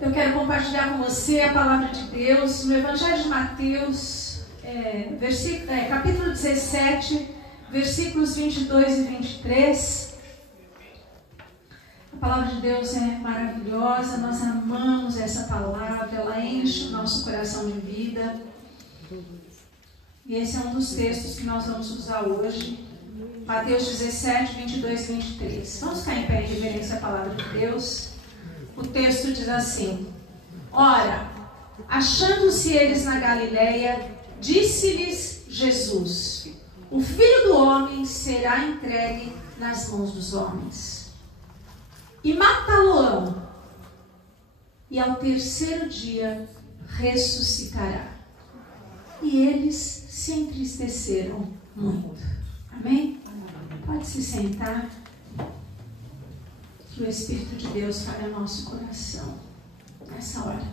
Eu quero compartilhar com você a palavra de Deus no Evangelho de Mateus, capítulo 17, versículos 22 e 23. A palavra de Deus é maravilhosa, nós amamos essa palavra, ela enche o nosso coração de vida. E esse é um dos textos que nós vamos usar hoje. Mateus 17, 22 e 23. Vamos ficar em pé em reverência à palavra de Deus. O texto diz assim: Ora, achando-se eles na Galileia, disse-lhes Jesus: O Filho do Homem será entregue nas mãos dos homens, e matá-lo-ão, e ao terceiro dia ressuscitará. E eles se entristeceram muito. Amém? Pode se sentar. Que o Espírito de Deus fale ao nosso coração nessa hora.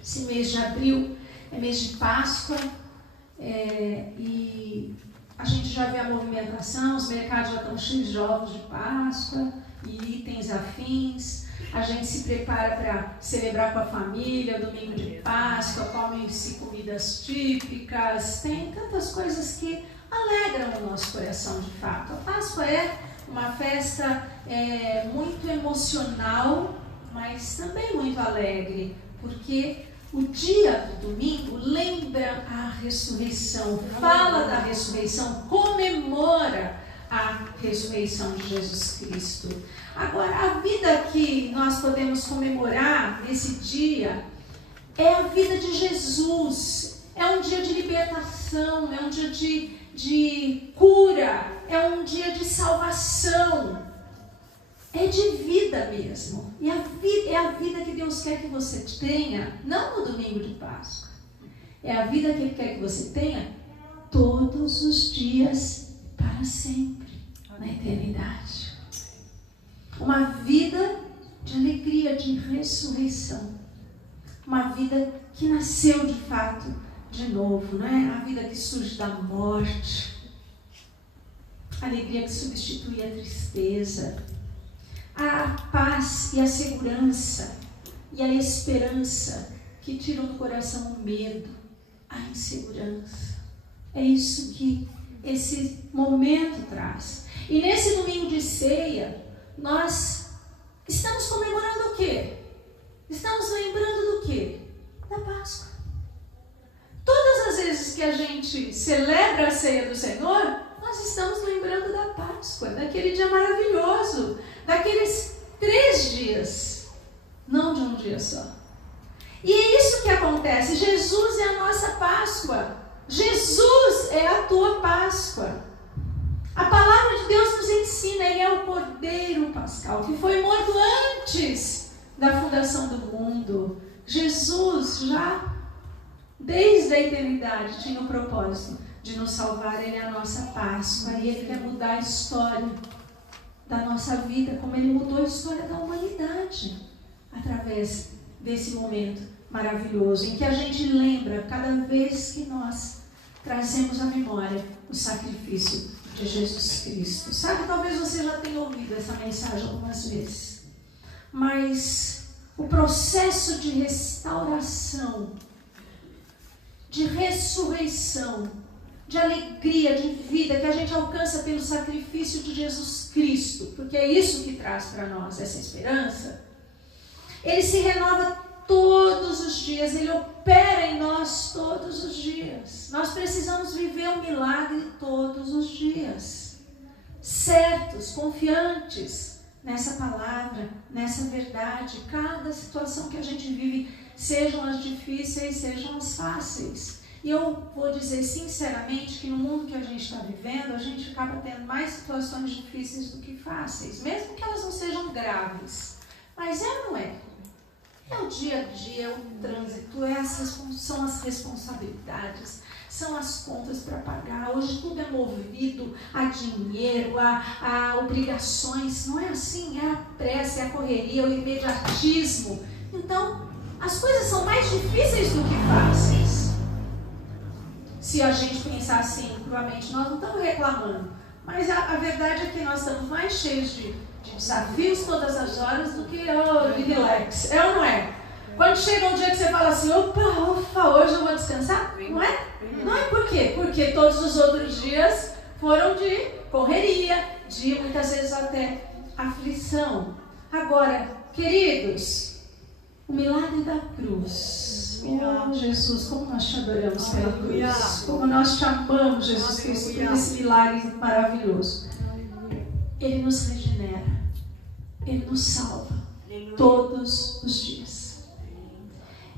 Esse mês de abril é mês de Páscoa, e a gente já vê a movimentação, os mercados já estão cheios de ovos de Páscoa e itens afins. A gente se prepara para celebrar com a família o domingo de Páscoa, come-se comidas típicas, tem tantas coisas que alegram o nosso coração de fato. A Páscoa é uma festa muito emocional, mas também muito alegre, porque o dia do domingo lembra a ressurreição, fala da ressurreição, comemora a ressurreição de Jesus Cristo. Agora, a vida que nós podemos comemorar nesse dia é a vida de Jesus. É um dia de libertação, é um dia de cura, é um dia de salvação, é de vida mesmo. E é a vida que Deus quer que você tenha, não no domingo de Páscoa. É a vida que Ele quer que você tenha todos os dias, para sempre, na eternidade. Uma vida de alegria, de ressurreição. Uma vida que nasceu de fato de novo, né? A vida que surge da morte. A alegria que substitui a tristeza. A paz e a segurança e a esperança que tiram do coração o medo, a insegurança. É isso que esse momento traz. E nesse domingo de ceia, nós estamos comemorando o quê? Estamos lembrando do quê? Da Páscoa. Todas as vezes que a gente celebra a ceia do Senhor, nós estamos lembrando da Páscoa, daquele dia maravilhoso, daqueles 3 dias, não de um dia só. E é isso que acontece. Jesus é a nossa Páscoa. Jesus é a tua Páscoa. A palavra de Deus nos ensina, Ele é o Cordeiro Pascal, que foi morto antes da fundação do mundo. Jesus já, desde a eternidade, tinha o propósito de nos salvar. Ele é a nossa Páscoa e Ele quer mudar a história da nossa vida, como Ele mudou a história da humanidade, através desse momento maravilhoso, em que a gente lembra, cada vez que nós trazemos à memória o sacrifício de Jesus Cristo. Sabe, talvez você já tenha ouvido essa mensagem algumas vezes, mas o processo de restauração, de ressurreição, de alegria, de vida, que a gente alcança pelo sacrifício de Jesus Cristo, porque é isso que traz para nós essa esperança, ele se renova todos os dias, Ele opera em nós todos os dias. Nós precisamos viver um milagre todos os dias, certos, confiantes nessa palavra, nessa verdade. Cada situação que a gente vive, sejam as difíceis, sejam as fáceis. E eu vou dizer sinceramente que no mundo que a gente está vivendo, a gente acaba tendo mais situações difíceis do que fáceis, mesmo que elas não sejam graves. Mas não é. É o dia a dia, é o trânsito, são as responsabilidades, são as contas para pagar. Hoje tudo é movido a dinheiro, a obrigações. Não é assim, é a pressa, é a correria, o imediatismo. Então, as coisas são mais difíceis do que fáceis. Se a gente pensar assim, cruamente, nós não estamos reclamando. Mas a verdade é que nós estamos mais cheios de desafios todas as horas do que de relax. É ou não é? Quando chega um dia que você fala assim, opa, ufa, hoje eu vou descansar, não é? Não é por quê? Porque todos os outros dias foram de correria, de muitas vezes até aflição. Agora, queridos, o milagre da cruz. Oh, Jesus, como nós te adoramos pela cruz. Como nós te amamos, Jesus Cristo, por esse milagre maravilhoso. Ele nos regenera. Ele nos salva todos os dias.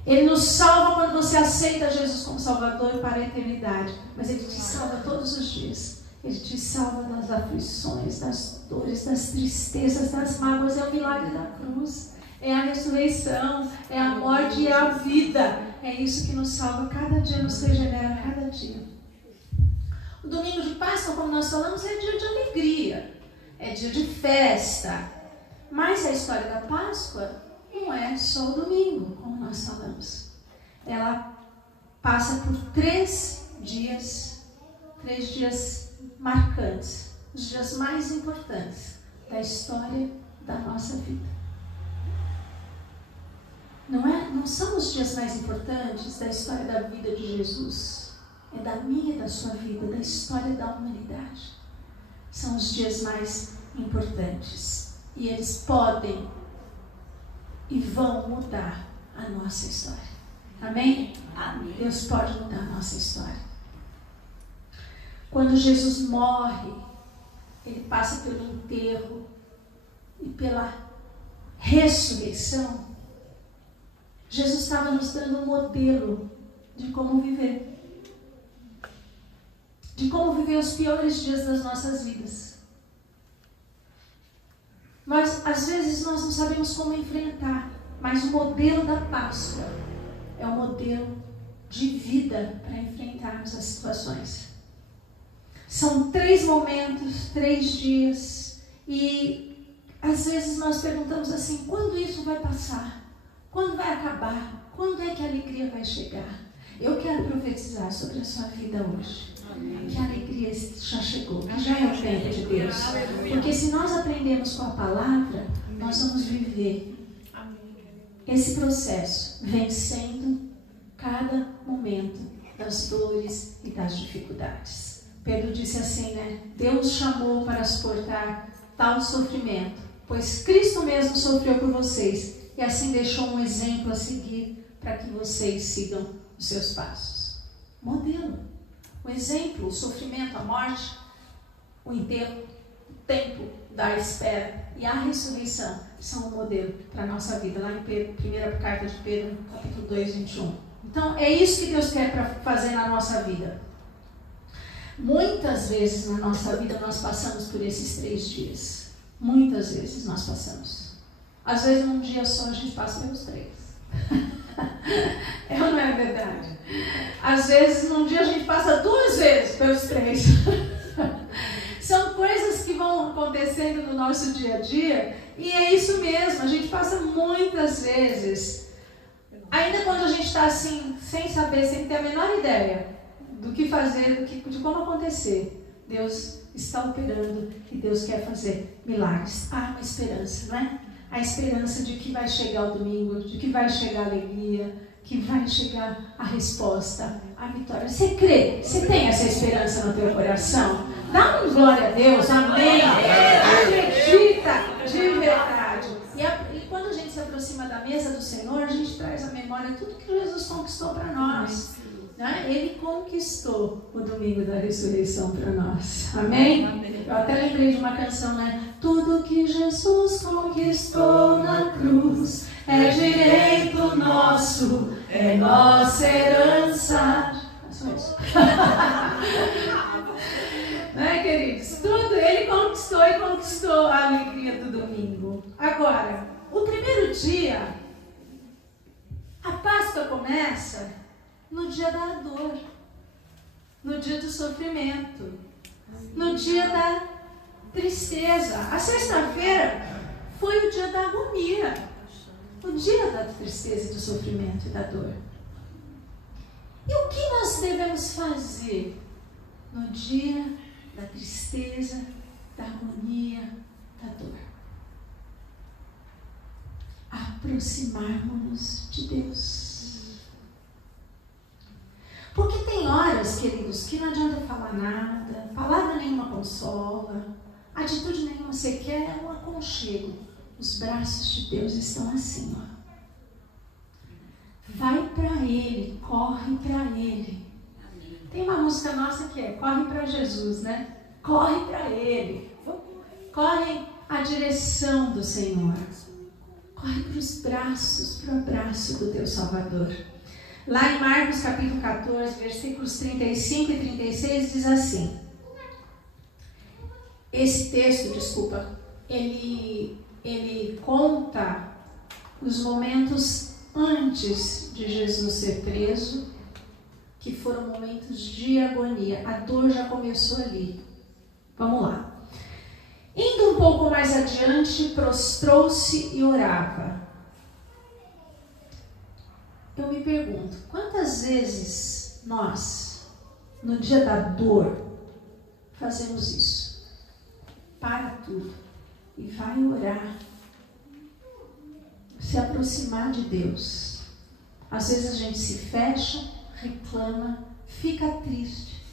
Ele nos salva quando você aceita Jesus como Salvador para a eternidade. Mas Ele te salva todos os dias. Ele te salva das aflições, das dores, das tristezas, das mágoas. É o milagre da cruz. É a ressurreição, é a morte e a vida. É isso que nos salva. Cada dia nos regenera, cada dia. O domingo de Páscoa, como nós falamos, é dia de alegria. É dia de festa. Mas a história da Páscoa não é só o domingo, como nós falamos. Ela passa por 3 dias marcantes. Os dias mais importantes da história da nossa vida. Não são os dias mais importantes da história da vida de Jesus. É da minha e da sua vida, da história da humanidade. São os dias mais importantes. E eles podem e vão mudar a nossa história. Amém? Amém. Deus pode mudar a nossa história. Quando Jesus morre, Ele passa pelo enterro e pela ressurreição. Jesus estava nos dando um modelo de como viver. De como viver os piores dias das nossas vidas. Mas, às vezes, nós não sabemos como enfrentar. Mas o modelo da Páscoa é o modelo de vida para enfrentarmos as situações. São 3 momentos, 3 dias. E, às vezes, nós perguntamos assim, quando isso vai passar? Quando vai acabar? Quando é que a alegria vai chegar? Eu quero profetizar sobre a sua vida hoje. Que a alegria já chegou, que já é o tempo de Deus. Porque se nós aprendemos com a palavra, nós vamos viver esse processo, vencendo cada momento das dores e das dificuldades. Pedro disse assim, né? Deus chamou para suportar tal sofrimento, pois Cristo mesmo sofreu por vocês e assim deixou um exemplo a seguir para que vocês sigam os seus passos. Modelo. O exemplo, o sofrimento, a morte, o enterro, o tempo da espera e a ressurreição são um modelo para a nossa vida. Lá em primeira carta de Pedro, capítulo 2, 21. Então, é isso que Deus quer fazer na nossa vida. Muitas vezes na nossa vida nós passamos por esses 3 dias. Muitas vezes nós passamos. Às vezes num dia só a gente passa pelos 3. É ou não é verdade? Às vezes num dia a gente passa 2 vezes pelos 3. São coisas que vão acontecendo no nosso dia a dia. E é isso mesmo, a gente passa muitas vezes. Ainda quando a gente está assim, sem saber, sem ter a menor ideia do que fazer, de como acontecer, Deus está operando e Deus quer fazer milagres. Há uma esperança, não é? A esperança de que vai chegar o domingo, de que vai chegar a alegria, que vai chegar a resposta, a vitória. Você crê? Você tem essa esperança no teu coração? Dá um glória a Deus, amém? Acredita de verdade. E quando a gente se aproxima da mesa do Senhor, a gente traz à memória tudo que Jesus conquistou para nós. Né? Ele conquistou o domingo da ressurreição para nós. Amém? Eu até lembrei de uma canção, né? Tudo que Jesus conquistou na cruz é direito nosso, é nossa herança. É só isso. Né, queridos? Tudo ele conquistou e conquistou a alegria do domingo. Agora, o primeiro dia, a Páscoa começa no dia da dor, no dia do sofrimento, no dia da tristeza. A sexta-feira foi o dia da agonia, o dia da tristeza, do sofrimento e da dor. E o que nós devemos fazer no dia da tristeza, da agonia, da dor? A aproximarmos-nos de Deus. Porque tem horas, queridos, que não adianta falar nada, palavra nenhuma consola, atitude nenhuma você quer, é um aconchego. Os braços de Deus estão assim, ó. Vai para Ele, corre para Ele. Tem uma música nossa que é corre para Jesus, né? Corre para Ele. Corre à direção do Senhor. Corre para os braços, para o abraço do teu Salvador. Lá em Marcos capítulo 14, versículos 35 e 36 diz assim. Esse texto, ele conta os momentos antes de Jesus ser preso, que foram momentos de agonia. A dor já começou ali. Vamos lá. Indo um pouco mais adiante, prostrou-se e orava. Eu me pergunto, quantas vezes nós, no dia da dor, fazemos isso? Para tudo e vai orar. Se aproximar de Deus. Às vezes a gente se fecha, reclama, fica triste,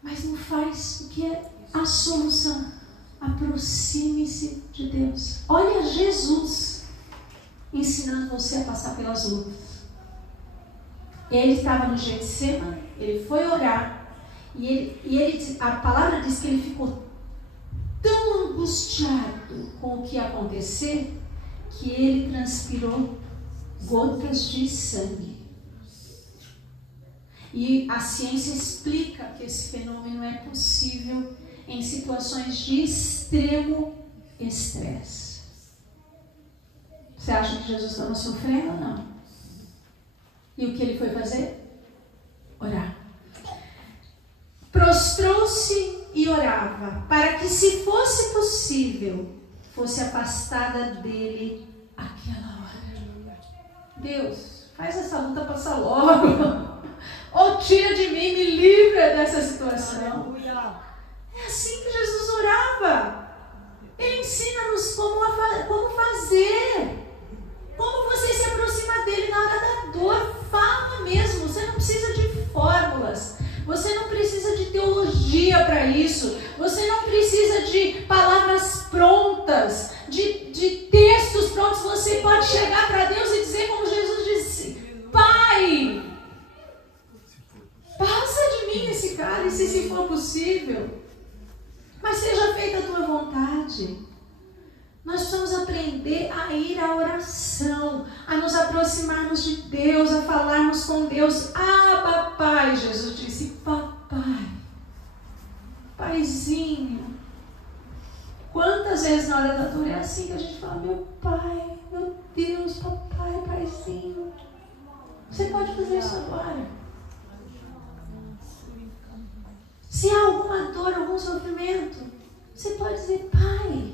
mas não faz o que é a solução. Aproxime-se de Deus. Olha Jesus ensinando você a passar pelas lutas. Ele estava no Getsêmani, ele foi orar e a palavra diz que ele ficou tão angustiado com o que ia acontecer que ele transpirou gotas de sangue. E a ciência explica que esse fenômeno é possível em situações de extremo estresse. Você acha que Jesus estava sofrendo ou não? E o que ele foi fazer? Orar. Prostrou-se e orava, para que, se fosse possível, fosse afastada dele aquela hora. Deus, faz essa luta passar logo. Ou tira de mim, me livra dessa situação. É assim que Jesus orava. Ele ensina-nos como fazer. Como você se aproxima dele na hora da dor. Fala mesmo. Você não precisa de fórmulas. Você não precisa de teologia para isso. Você não precisa de palavras prontas, de textos prontos. Você pode chegar para Deus e dizer como Jesus disse: Pai, passa de mim esse cálice, se for possível, mas seja feita a tua vontade. Nós precisamos aprender a ir à oração, a nos aproximarmos de Deus, a falarmos com Deus. Ah, papai, Jesus disse, papai, paizinho. Quantas vezes na hora da dor é assim que a gente fala, meu pai, meu Deus, papai, paizinho. Você pode fazer isso agora. Se há alguma dor, algum sofrimento, você pode dizer, pai,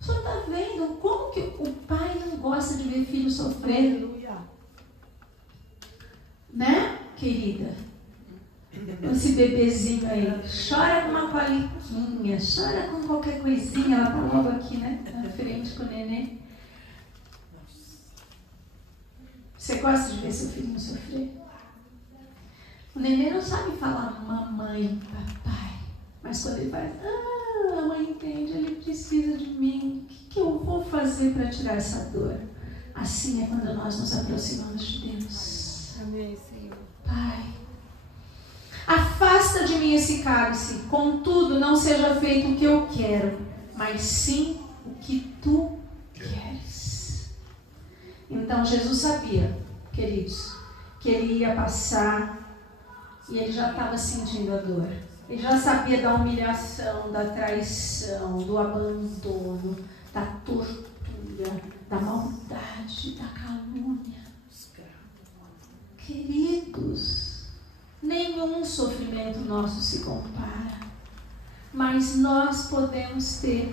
o senhor está vendo como que o pai não gosta de ver filho sofrer? Né, querida? Esse bebezinho aí, chora com uma coliquinha, chora com qualquer coisinha, ela está logo aqui, né, na frente com o neném. Você gosta de ver seu filhinho sofrer? O neném não sabe falar mamãe, papai, mas quando ele faz, a mãe entende, ele precisa de mim, o que eu vou fazer para tirar essa dor? Assim é quando nós nos aproximamos de Deus. Amém, Senhor. Pai, afasta de mim esse cálice, contudo não seja feito o que eu quero, mas sim o que tu queres. Então Jesus sabia, queridos, que ele ia passar e ele já estava sentindo a dor. Ele já sabia da humilhação, da traição, do abandono, da tortura, da maldade, da calúnia. Queridos, nenhum sofrimento nosso se compara, mas nós podemos ter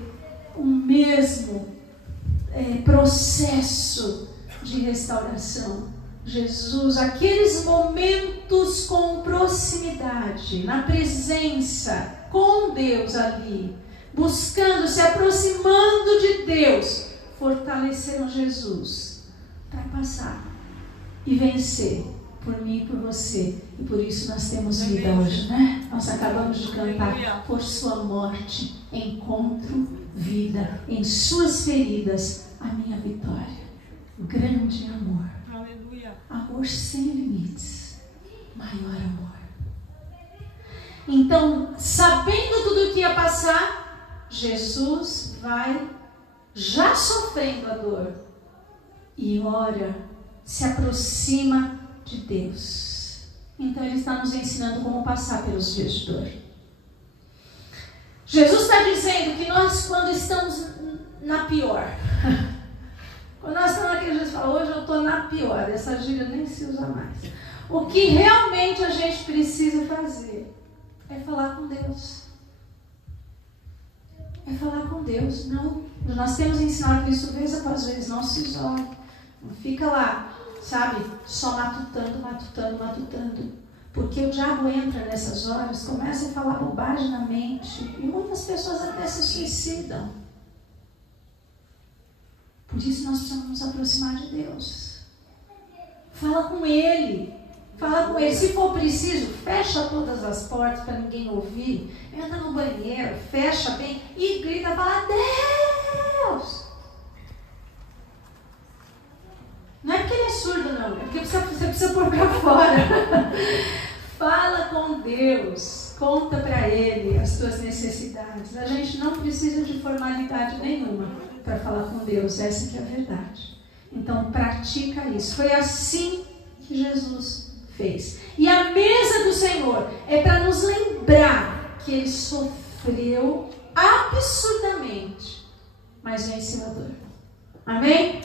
o mesmo processo de restauração. Jesus, aqueles momentos com proximidade, na presença, com Deus ali, buscando, se aproximando de Deus, fortaleceram Jesus para passar e vencer por mim e por você. E por isso nós temos vida hoje, né? Nós acabamos de cantar: por sua morte encontro vida, em suas feridas a minha vitória. Grande amor. Aleluia. Amor sem limites. Maior amor. Então, sabendo tudo o que ia passar, Jesus vai já sofrendo a dor e ora, se aproxima de Deus. Então ele está nos ensinando como passar pelos dias de dor. Jesus está dizendo que nós, quando estamos na pior, quando nós estamos naquele dia, fala, hoje eu estou na pior, essa gíria nem se usa mais. O que realmente a gente precisa fazer é falar com Deus. É falar com Deus. Não, nós temos ensinado isso vez após vez, não se isole. Não fica lá, sabe, só matutando. Porque o diabo entra nessas horas, começa a falar bobagem na mente. E muitas pessoas até se suicidam. Por isso nós precisamos nos aproximar de Deus. Fala com Ele. Fala com Ele. Se for preciso, fecha todas as portas para ninguém ouvir. Entra no banheiro, fecha bem e grita, fala: Deus! Não é porque ele é surdo, não. É porque você precisa pôr para fora. Fala com Deus. Conta para Ele as tuas necessidades. A gente não precisa de formalidade nenhuma para falar com Deus. Essa que é a verdade. Então, pratica isso. Foi assim que Jesus fez. E a mesa do Senhor é para nos lembrar que Ele sofreu absurdamente, mas venceu a dor. Amém?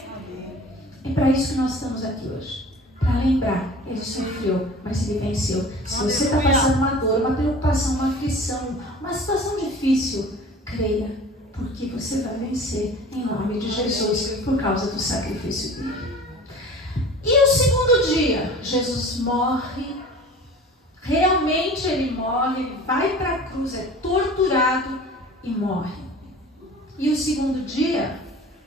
É para isso que nós estamos aqui hoje. Para lembrar, Ele sofreu, mas Ele venceu. Se você está passando uma dor, uma preocupação, uma aflição, uma situação difícil, creia, porque você vai vencer em nome de Jesus, por causa do sacrifício dele. E o segundo dia, Jesus morre. Realmente Ele morre, Ele vai para a cruz, é torturado e morre. E o segundo dia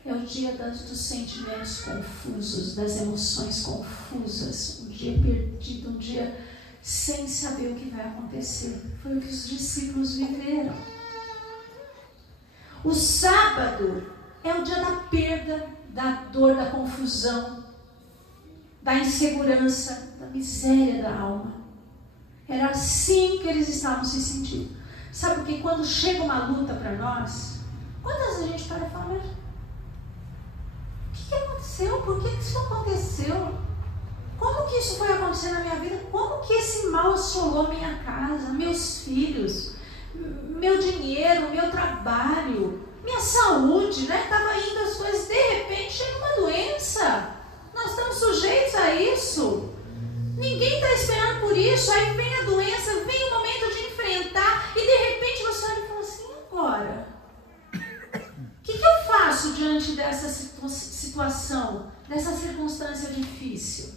é o dia dos sentimentos confusos, das emoções confusas, um dia perdido, um dia sem saber o que vai acontecer. Foi o que os discípulos viveram. O sábado é o dia da perda, da dor, da confusão, da insegurança, da miséria da alma. Era assim que eles estavam se sentindo. Sabe, porque quando chega uma luta para nós, quantas vezes a gente para e fala: mas o que aconteceu? Por que isso aconteceu? Como que isso foi acontecer na minha vida? Como que esse mal assolou minha casa, meus filhos, meu dinheiro, meu trabalho, minha saúde, né? Estava indo as coisas, de repente chega uma doença. Nós estamos sujeitos a isso. Ninguém está esperando por isso. Aí vem a doença, vem o momento de enfrentar e de repente você olha e fala assim: agora, o que eu faço diante dessa situação, dessa circunstância difícil?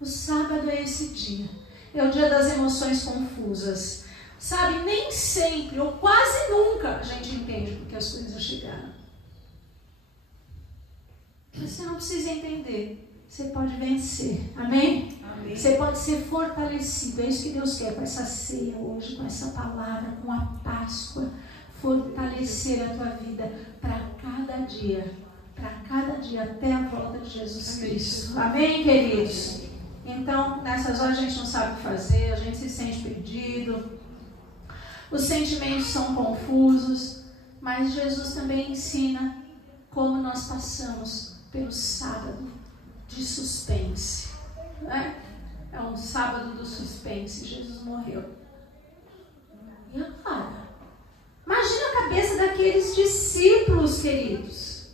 O sábado é esse dia. É o dia das emoções confusas. Sabe, nem sempre, ou quase nunca, a gente entende porque as coisas chegaram. Você não precisa entender. Você pode vencer. Amém? Amém? Você pode ser fortalecido. É isso que Deus quer com essa ceia hoje, com essa palavra, com a Páscoa. Fortalecer a tua vida para cada dia. Para cada dia, até a volta de Jesus Cristo. Amém, queridos? Então, nessas horas a gente não sabe o que fazer, a gente se sente perdido. Os sentimentos são confusos, mas Jesus também ensina como nós passamos pelo sábado de suspense. Né? É um sábado do suspense. Jesus morreu. E agora? Imagina a cabeça daqueles discípulos, queridos.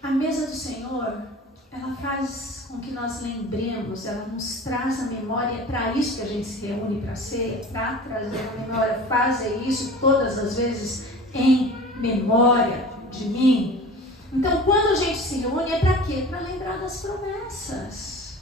A mesa do Senhor, ela faz com que nós lembremos, ela nos traz a memória. É para isso que a gente se reúne para a ceia, para trazer a memória. Fazer isso todas as vezes em memória de mim. Então, quando a gente se reúne, é para quê? Para lembrar das promessas.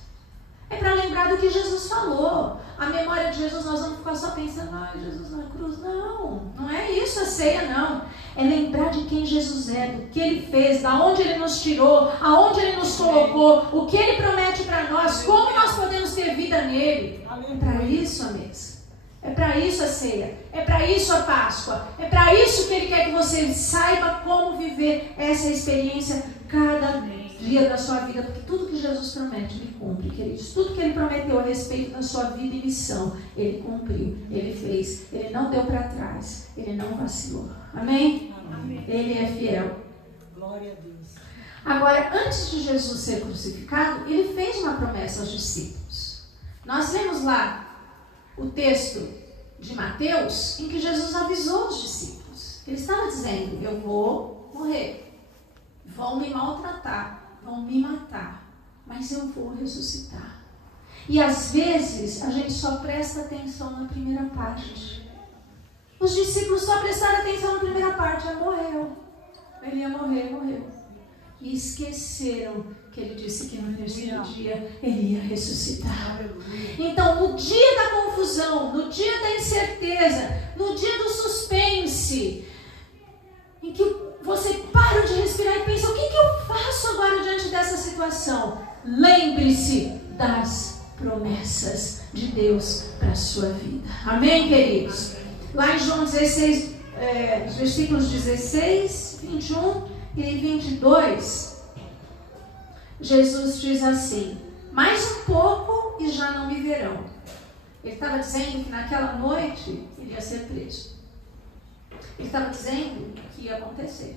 É para lembrar do que Jesus falou. a memória de Jesus, nós vamos ficar só pensando, ai, Jesus na cruz. Não, não é isso a ceia, não. É lembrar de quem Jesus é, do que Ele fez, da onde Ele nos tirou, aonde Ele nos colocou, o que Ele promete para nós, como nós podemos ter vida nele. É para isso a mesa. É para isso a ceia. É para isso a Páscoa. É para isso que Ele quer que você saiba como viver essa experiência cada dia da sua vida. Porque tudo que Jesus promete, Ele cumpre, queridos. Tudo que Ele prometeu a respeito da sua vida e missão, Ele cumpriu, Ele fez. Ele não deu para trás. Ele não vacilou. Amém? Amém? Ele é fiel. Glória a Deus. Agora, antes de Jesus ser crucificado, Ele fez uma promessa aos discípulos. Nós vemos lá o texto de Mateus, em que Jesus avisou os discípulos. Ele estava dizendo, eu vou morrer, vão me maltratar, vão me matar, mas eu vou ressuscitar. E às vezes a gente só presta atenção na primeira parte. Os discípulos só prestaram atenção na primeira parte, ele morreu. Ele ia morrer, morreu. E esqueceram que ele disse que no terceiro dia ele ia ressuscitar. Então, no dia da confusão, no dia da incerteza, no dia do suspense, em que você para de respirar e pensa, o que eu faço agora diante dessa situação? Lembre-se das promessas de Deus para a sua vida. Amém, queridos? Lá em João 16, versículos 16, 21 e 22, Jesus diz assim, mais um pouco e já não me verão. Ele estava dizendo que naquela noite ele ia ser preso. Ele estava dizendo que ia acontecer.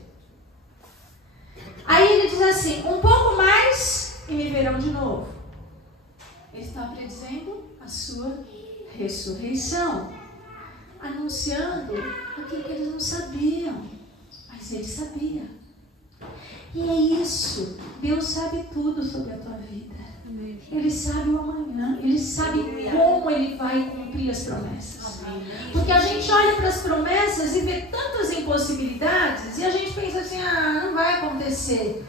Aí ele diz assim, um pouco mais e me verão de novo. Ele estava predizendo a sua ressurreição, anunciando aquilo que eles não sabiam, mas ele sabia. E é isso, Deus sabe tudo sobre a tua vida. Ele sabe o amanhã, Ele sabe como Ele vai cumprir as promessas. Porque a gente olha para as promessas e vê tantas impossibilidades e a gente pensa assim, não vai acontecer.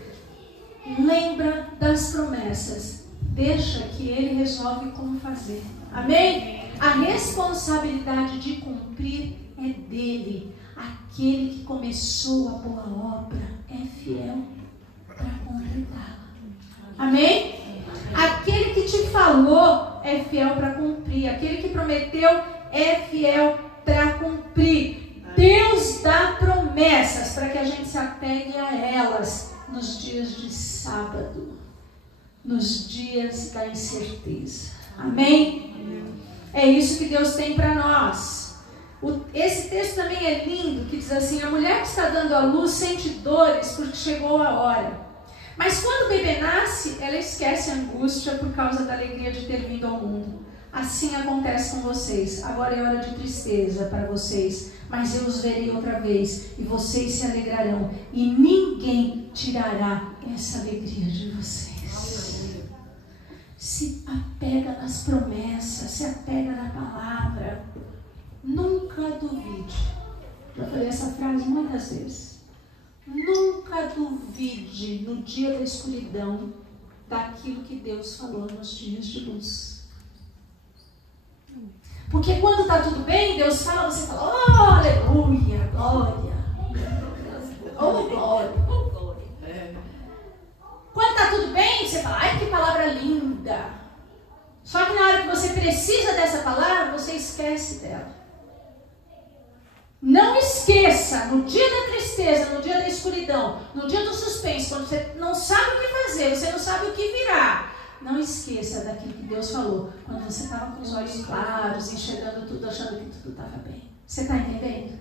Lembra das promessas, deixa que Ele resolve como fazer. Amém? A responsabilidade de cumprir é dele. Aquele que começou a boa obra é fiel para completá-la. Amém? Aquele que te falou é fiel para cumprir. Aquele que prometeu é fiel para cumprir. Deus dá promessas para que a gente se apegue a elas nos dias de sábado, nos dias da incerteza. Amém? É isso que Deus tem para nós. Esse texto também é lindo, que diz assim, a mulher que está dando à luz sente dores porque chegou a hora. Mas quando o bebê nasce, ela esquece a angústia por causa da alegria de ter vindo ao mundo. Assim acontece com vocês. Agora é hora de tristeza para vocês, mas eu os verei outra vez e vocês se alegrarão e ninguém tirará essa alegria de vocês. Se apega nas promessas, se apega na palavra. Nunca duvide. Já falei essa frase muitas vezes. Nunca duvide no dia da escuridão daquilo que Deus falou nos dias de luz. Porque quando está tudo bem, Deus fala, você fala, oh, aleluia, glória. Oh, glória. Quando está tudo bem, você fala, ai, que palavra linda. Só que na hora que você precisa dessa palavra, você esquece dela. Não esqueça, no dia da tristeza, no dia da escuridão, no dia do suspense, quando você não sabe o que fazer, você não sabe o que virá, não esqueça daquilo que Deus falou, quando você estava com os olhos claros, enxergando tudo, achando que tudo estava bem. Você está entendendo?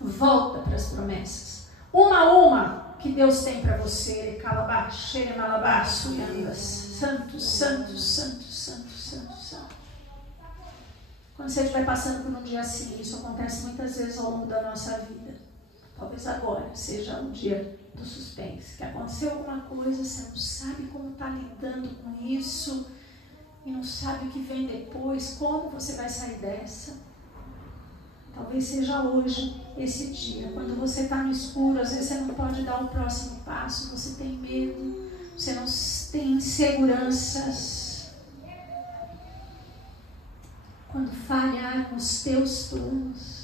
Volta para as promessas. Uma a uma que Deus tem para você. Santo, santo, santo, santo, santo, santo. Quando você estiver passando por um dia assim, isso acontece muitas vezes ao longo da nossa vida. Talvez agora seja um dia do suspense, que aconteceu alguma coisa, você não sabe como está lidando com isso, e não sabe o que vem depois, como você vai sair dessa. Talvez seja hoje esse dia, quando você está no escuro, às vezes você não pode dar o próximo passo, você tem medo, você não tem inseguranças. caminhar nos teus planos.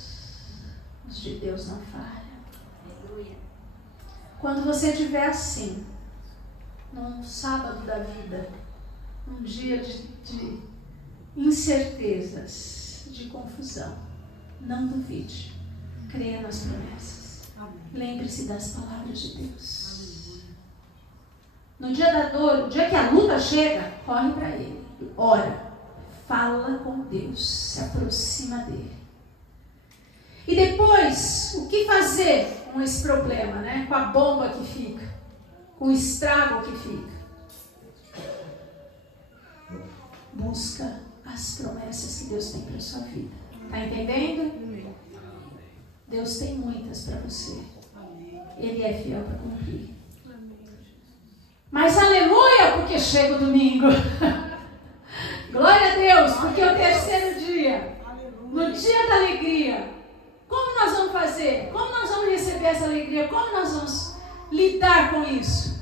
Os de Deus não falham. Aleluia. Quando você estiver assim, num sábado da vida, num dia de incertezas, de confusão, não duvide. Creia nas promessas. Lembre-se das palavras de Deus. No dia da dor, o dia que a luta chega, corre para Ele. Ora, fala com Deus, se aproxima dEle. E depois, o que fazer com esse problema, né? Com a bomba que fica, com o estrago que fica? Busca as promessas que Deus tem para a sua vida. Está entendendo? Deus tem muitas para você. Ele é fiel para cumprir. Mas aleluia, porque chega o domingo. Glória a Deus, porque é o terceiro dia. No dia da alegria. Como nós vamos fazer? Como nós vamos receber essa alegria? Como nós vamos lidar com isso?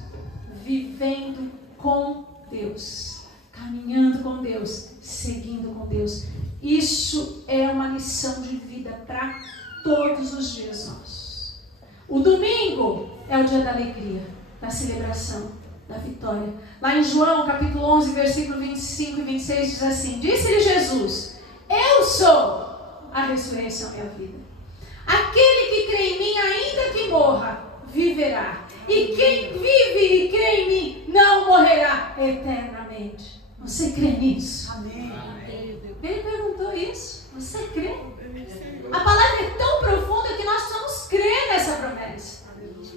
Vivendo com Deus. Caminhando com Deus. Seguindo com Deus. Isso é uma lição de vida para todos os dias nossos. O domingo é o dia da alegria, da celebração, da vitória. Lá em João, capítulo 11, versículo 25 e 26, diz assim: disse-lhe Jesus: eu sou a ressurreição e a vida. Aquele que crê em mim, ainda que morra, viverá. E quem vive e crê em mim, não morrerá eternamente. Você crê nisso? Amém. Ele perguntou isso. Você crê? A palavra é tão profunda que nós precisamos crer nessa promessa.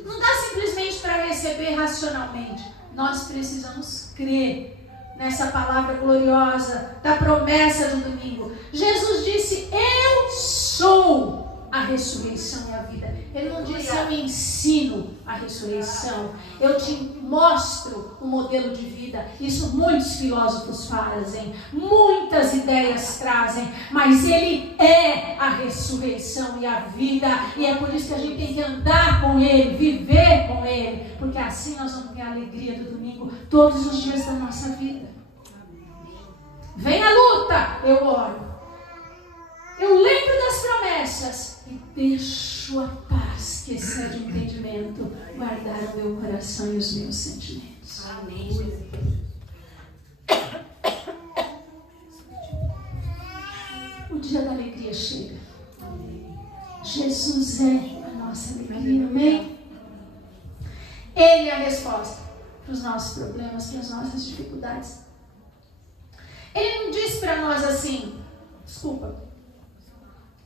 Não dá simplesmente para receber racionalmente. Nós precisamos crer nessa palavra gloriosa da promessa do domingo. Jesus disse: eu sou a ressurreição e a vida. Ele não disse: eu ensino a ressurreição, eu te mostro o modelo de vida. Isso muitos filósofos fazem, muitas ideias trazem, mas ele é a ressurreição e a vida, e é por isso que a gente tem que andar com ele, viver com ele, porque assim nós vamos ter a alegria do domingo todos os dias da nossa vida. Vem a luta, eu oro, eu lembro das promessas e deixo a paz que excede o entendimento guardar o meu coração e os meus sentimentos. Amém. O dia da alegria chega. Jesus é a nossa alegria. Amém? Ele é a resposta para os nossos problemas, para as nossas dificuldades. Ele não disse para nós assim, desculpa,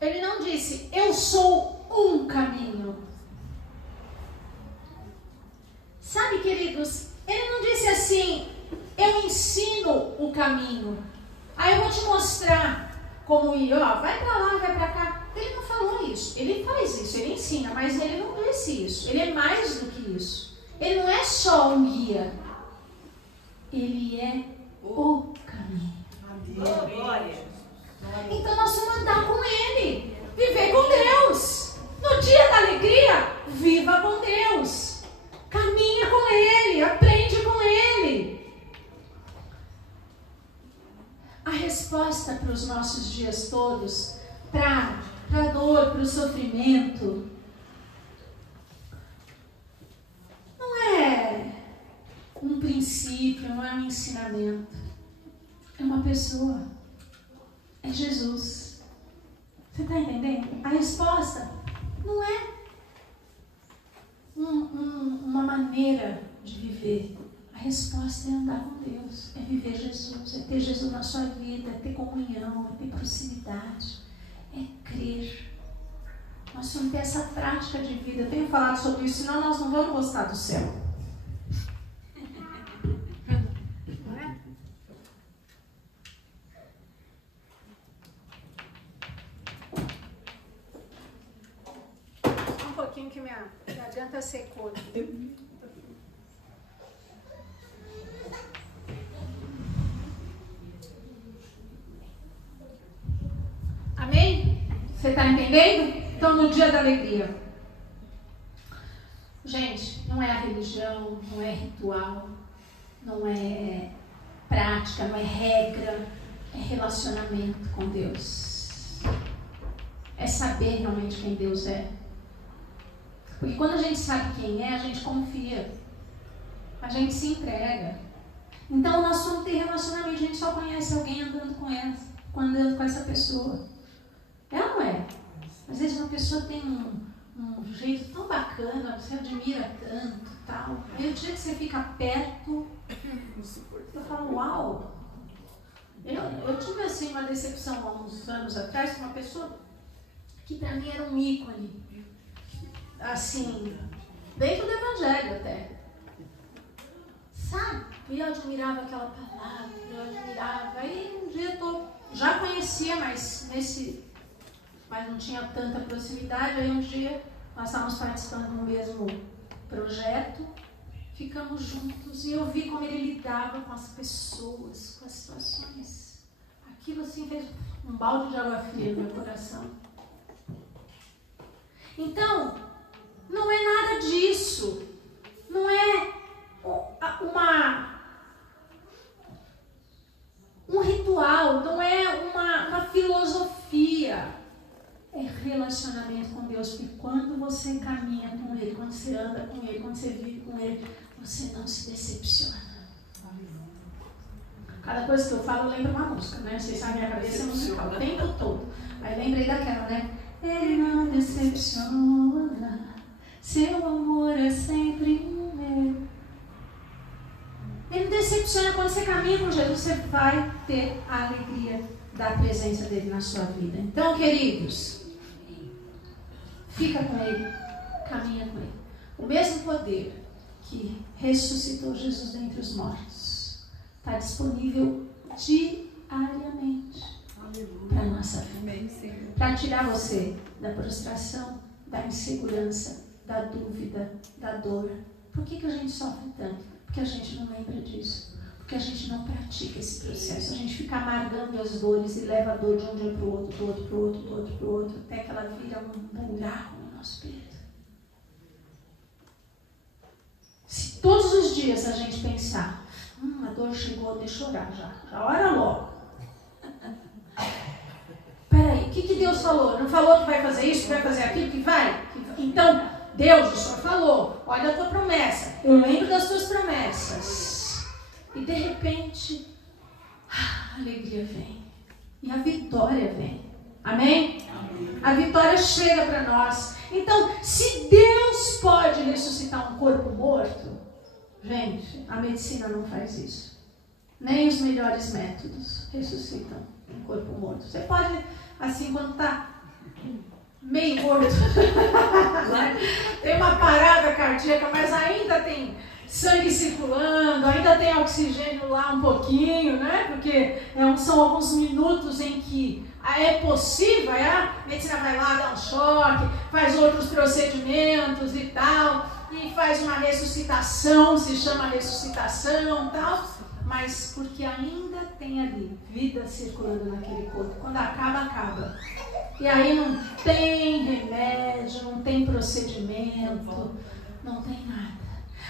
ele não disse: eu sou um caminho. Sabe, queridos, ele não disse assim: eu ensino o caminho. Aí eu vou te mostrar como ir, ó, vai para lá, vai para cá. Ele não falou isso. Ele faz isso, ele ensina, mas ele não disse isso. Ele é mais do que isso. Ele não é só um guia. Ele é o caminho. Glória. Então nós vamos andar com Ele, viver com Deus. No dia da alegria, viva com Deus. Caminha com Ele, aprende com Ele. A resposta para os nossos dias todos, para a dor, para o sofrimento, não é um princípio, não é um ensinamento. É uma pessoa. É Jesus. Você está entendendo? A resposta não é uma maneira de viver. A resposta é andar com Deus. É viver Jesus. É ter Jesus na sua vida. É ter comunhão. É ter proximidade. É crer. Nós vamos ter essa prática de vida. Eu tenho falado sobre isso, senão nós não vamos gostar do céu. Que minha garganta secou. Amém? Você está entendendo? Então, no dia da alegria. Gente, não é a religião, não é ritual, não é prática, não é regra, é relacionamento com Deus. é saber realmente quem Deus é. Porque quando a gente sabe quem é, a gente confia. A gente se entrega. Então, nós vamos ter relacionamento. A gente só conhece alguém andando com essa pessoa. É ou não é? Às vezes uma pessoa tem um jeito tão bacana, você admira tanto, tal. E o dia que você fica perto, eu falo, uau! Eu tive assim uma decepção há uns anos atrás com uma pessoa que para mim era um ícone. Assim, dentro do evangelho até. Sabe? E eu admirava aquela palavra, eu admirava. Aí um dia já conhecia, mas não tinha tanta proximidade. Aí um dia nós estávamos participando do mesmo projeto, ficamos juntos e eu vi como ele lidava com as pessoas, com as situações. Aquilo assim fez um balde de água fria no meu coração. Então, não é nada disso. Não é um ritual, não é uma filosofia. É relacionamento com Deus. Porque quando você caminha com Ele, quando você anda com Ele, quando você vive com Ele, você não se decepciona. Cada coisa que eu falo, eu lembro uma música, né? Vocês sabem, minha cabeça é musical o tempo todo. Aí lembrei daquela, né? Ele não decepciona, seu amor é sempre meu. Ele decepciona. Quando você caminha com Jesus, você vai ter a alegria da presença dele na sua vida. Então, queridos, fica com ele, caminha com ele. O mesmo poder que ressuscitou Jesus dentre os mortos está disponível diariamente para a nossa vida. Para tirar você da prostração, da insegurança, da dúvida, da dor. Por que a gente sofre tanto? Porque a gente não lembra disso. Porque a gente não pratica esse processo. A gente fica amargando as dores e leva a dor de um dia para o outro, do outro para o outro, do outro para o outro, até que ela vira um buraco no nosso peito. Se todos os dias a gente pensar, a dor chegou, deixa eu orar já ora logo. Peraí, o que Deus falou? Não falou que vai fazer isso, que vai fazer aquilo, que vai? Então, Deus, o Senhor falou, olha a tua promessa, eu lembro das tuas promessas. E de repente, a alegria vem. E a vitória vem. Amém? Amém. A vitória chega para nós. Então, se Deus pode ressuscitar um corpo morto, gente, a medicina não faz isso. Nem os melhores métodos ressuscitam um corpo morto. Você pode, assim, quando está meio morto, tem uma parada cardíaca, mas ainda tem sangue circulando, ainda tem oxigênio lá um pouquinho, né? Porque são alguns minutos em que é possível, a medicina vai lá, dá um choque, faz outros procedimentos e tal, e faz uma ressuscitação, se chama ressuscitação e tal, mas porque ainda tem ali vida circulando naquele corpo. Quando acaba. E aí não tem remédio, não tem procedimento, não tem nada.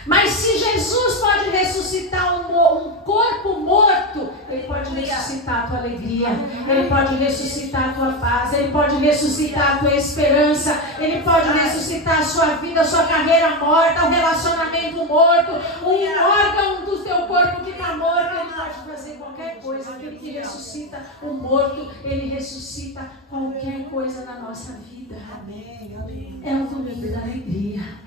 Mas se Jesus pode ressuscitar um corpo morto, Ele pode ressuscitar a tua alegria, Ele pode ressuscitar a tua paz, Ele pode ressuscitar a tua esperança, Ele pode ressuscitar a sua vida, a sua carreira morta, o relacionamento morto, um órgão do teu corpo que está morto. Ele pode fazer qualquer coisa. Aquele que ressuscita o morto, Ele ressuscita qualquer coisa na nossa vida. É o domingo da alegria.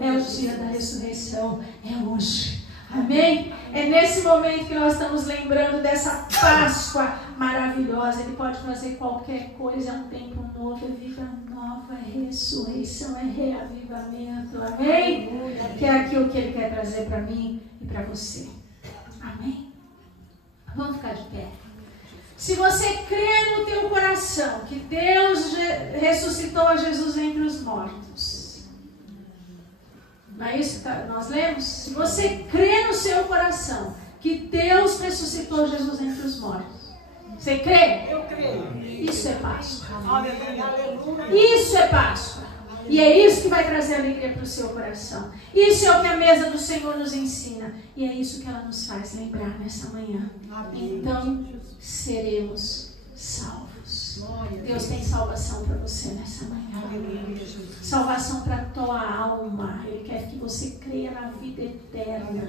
É o dia da ressurreição, é hoje. Amém? É nesse momento que nós estamos lembrando dessa Páscoa maravilhosa. Ele pode fazer qualquer coisa, é um tempo novo, é vida nova, é ressurreição, é reavivamento. Amém? Que é aquilo que Ele quer trazer para mim e para você. Amém? Vamos ficar de pé. Se você crê no teu coração que Deus ressuscitou a Jesus entre os mortos, não é isso que nós lemos? Se você crê no seu coração que Deus ressuscitou Jesus entre os mortos, você crê? Eu creio. Isso é Páscoa. Aleluia. Isso é Páscoa. E é isso que vai trazer alegria para o seu coração. Isso é o que a mesa do Senhor nos ensina. E é isso que ela nos faz lembrar nessa manhã. Então, seremos salvos. Deus tem salvação para você nessa manhã. Salvação para a tua alma. Ele quer que você creia na vida eterna.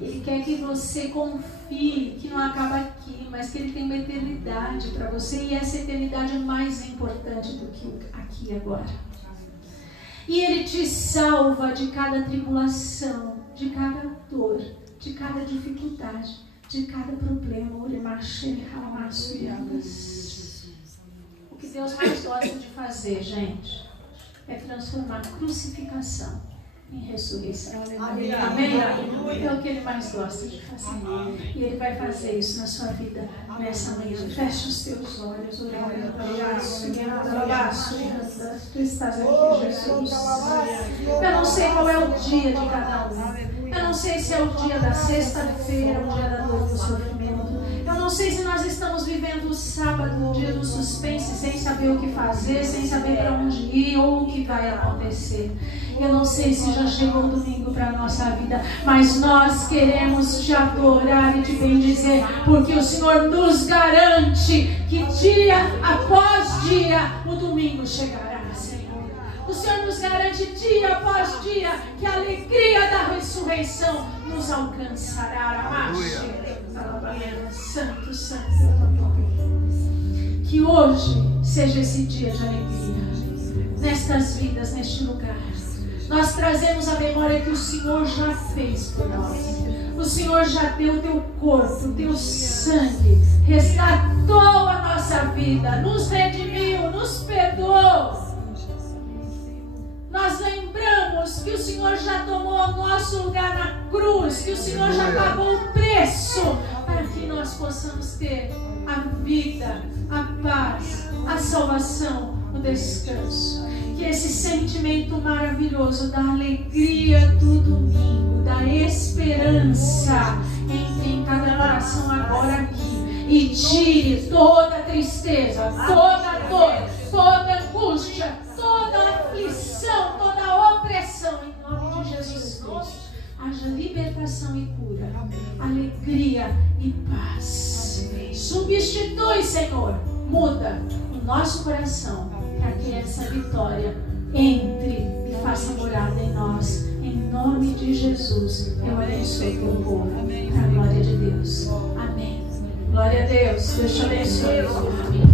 Ele quer que você confie que não acaba aqui, mas que Ele tem uma eternidade para você. E essa eternidade é mais importante do que aqui e agora. E Ele te salva de cada tribulação, de cada dor, de cada dificuldade, de cada problema. O que Deus mais gosta de fazer, gente, é transformar a crucificação em ressurreição. Amém? É o que Ele mais gosta de fazer. E Ele vai fazer isso na sua vida nessa manhã. Feche os teus olhos. Tu estás aqui, Jesus. Eu não sei qual é o dia de cada um. Eu não sei se é o dia da sexta-feira, o dia da dor e do sofrimento. Eu não sei se nós estamos vivendo o sábado, o dia do suspense, sem saber o que fazer, sem saber para onde ir ou o que vai acontecer. Eu não sei se já chegou o domingo para a nossa vida, mas nós queremos te adorar e te bendizer, porque o Senhor nos garante que dia após dia o domingo chegará, Senhor. O Senhor nos garante dia após dia que a alegria da ressurreição nos alcançará. Santo, santo. Que hoje seja esse dia de alegria nestas vidas, neste lugar. Nós trazemos a memória que o Senhor já fez por nós. O Senhor já deu o teu corpo, o teu sangue, resgatou a nossa vida, nos redimiu, nos perdoou. Nós lembramos que o Senhor já tomou o nosso lugar na cruz, que o Senhor já pagou o preço para que nós possamos ter a vida, a paz, a salvação, o descanso. Que esse sentimento maravilhoso da alegria do domingo, da esperança, entre em cada coração agora aqui e tire toda a tristeza, toda a dor, toda a angústia, toda a aflição, toda a opressão, em nome de Jesus Cristo. Haja libertação e cura, alegria e paz. Substitui, Senhor, muda o nosso coração para que essa vitória entre e faça morada em nós. Em nome de Jesus, eu abençoo o teu povo, para a glória de Deus. Amém. Glória a Deus. Deus te abençoe.